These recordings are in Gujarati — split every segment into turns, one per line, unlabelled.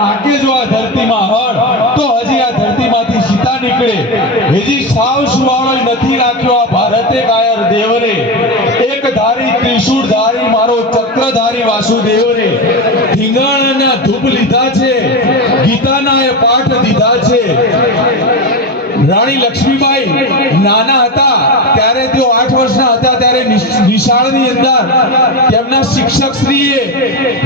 હાકે જો આ ધરતીમાં હળ, તો હજી આ ધરતીમાંથી સીતા નીકળે. હજી સાવ સુવાળો નથી રાખ્યો આ ભારતે કાયર દેવરે એક ધારી ત્રિશુળ ધારી મારો ચક્રધારી વાસુદેવ રે ધૂપ લીધા છે ગીતાના એ પાઠ દીધા છે. રાણી લક્ષ્મીબાઈ નાના હતા, ત્યારે તેઓ આઠ વર્ષના હતા નિશાળની અંદર તેમના શિક્ષક શ્રીએ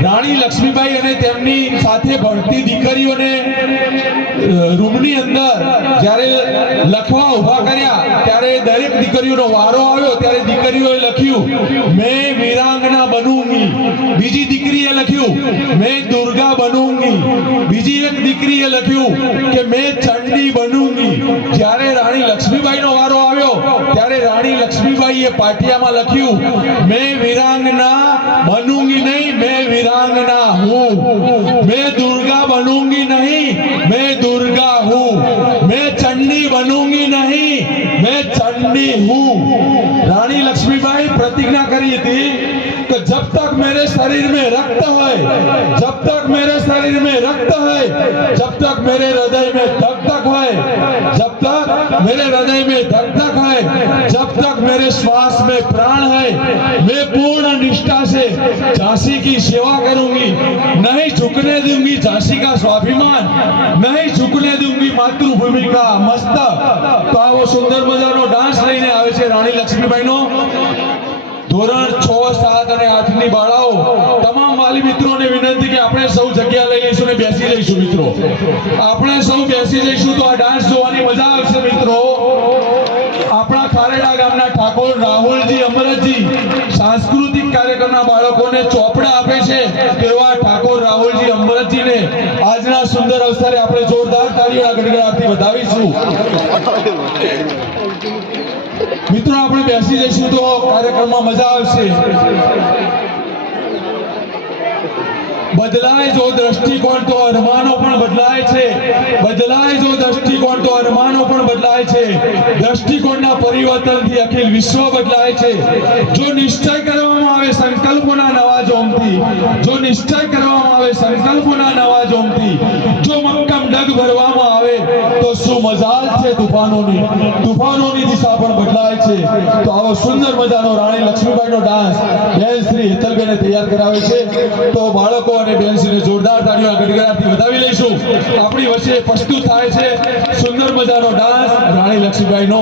રાણી લક્ષ્મીબાઈ અને તેમની સાથે ભણતી દીકરીઓને રૂમની અંદર જ્યારે લખવા ઊભા કર્યા, ત્યારે દરેક દીકરીઓનો વારો આવ્યો. ત્યારે દીકરીઓએ લખ્યું, મેં વીરાંગના બનૂંગી. બીજી દીકરીએ લખ્યું, મેં દુર્ગા બનૂંગી. બીજી એક દીકરીએ લખ્યું કે, મેં ચંડી બનૂંગી. જ્યારે રાણી લક્ષ્મીબાઈનો વારો આવ્યો, ત્યારે રાણી એ પાટિયામાં લખ્યું મેં વીરાંગના બનૂંગી નહીં મેં વીરાંગના હું મેં દુર્ગા બનૂંગી નહીં મેં દુર્ગા હું મેં ચંડી બનૂંગી નહીં મેં ચંડી હું રાણી લક્ષ્મીબાઈ प्रतिज्ञा करी थी कि जब तक मेरे शरीर में रक्त है, जब तक मेरे शरीर में रक्त है, जब तक मेरे हृदय में धक धक है, जब तक मेरे हृदय में धक धक जब तक मेरे श्वास में प्राण है मैं पूर्ण निष्ठा से झांसी की सेवा करूंगी नहीं झुकने दूंगी झांसी का स्वाभिमान નહીં ઝૂકને દૂંગી માતૃભૂમિ કા મસ્તક તો આવો સુંદર મજાનો ડાન્સ લઈને આવે છે રાણી લક્ષ્મીબાઈનો ધોરણ છ સાત અને આઠ ની બાળાઓ તમામ વાલી મિત્રોને વિનંતી કે આપણે સૌ જગ્યા લઈ લઈશું ને બેસી લઈશું મિત્રો આપણે સૌ બેસી જઈશું તો આ ડાન્સ જોવાની રાહુલજી અમરજી સાંસ્કૃતિક કાર્યક્રમના બાળકોને ચોપડા આપે છે. તેવા ઠાકોર રાહુલજી અમરજીને આજના સુંદર અવસરે આપણે જોરદાર તાળીઓના ગડગડાટથી વધાવીશું. મિત્રો, આપણે બેસી જઈશું તો કાર્યક્રમમાં મજા આવશે. બદલાય જો દ્રષ્ટિકોણ તો અરમાનો પણ બદલાય છે. બદલાય જો દ્રષ્ટિકોણ તો અરમાનો પણ બદલાય દ્રષ્ટિકોણના પરિવર્તનથી અખિલ વિશ્વ બદલાય છે. જો નિશ્ચય કરવામાં આવે સંકલ્પોના નવા જોમથી, જો નિશ્ચય કરવામાં આવે સંકલ્પોના નવા જોમથી, જો મક્કમ ડગ ભરવામાં આવે, તો શું મજાલ છે તુફાનોની? તુફાનોની દિશા પણ બદલાય તો આવો સુંદર મજાનો રાણી લક્ષ્મીબાઈનો ડાન્સ બેન શ્રી હેતલબેને તૈયાર કરાવે છે. તો બાળકો અને બેન શ્રીને જોરદાર તાળીઓ ગડગડાટથી વધાવી લઈશું. આપણી વચ્ચે પ્રસ્તુત થાય છે સુંદર મજાનો ડાન્સ રાણી લક્ષ્મીબાઈનો.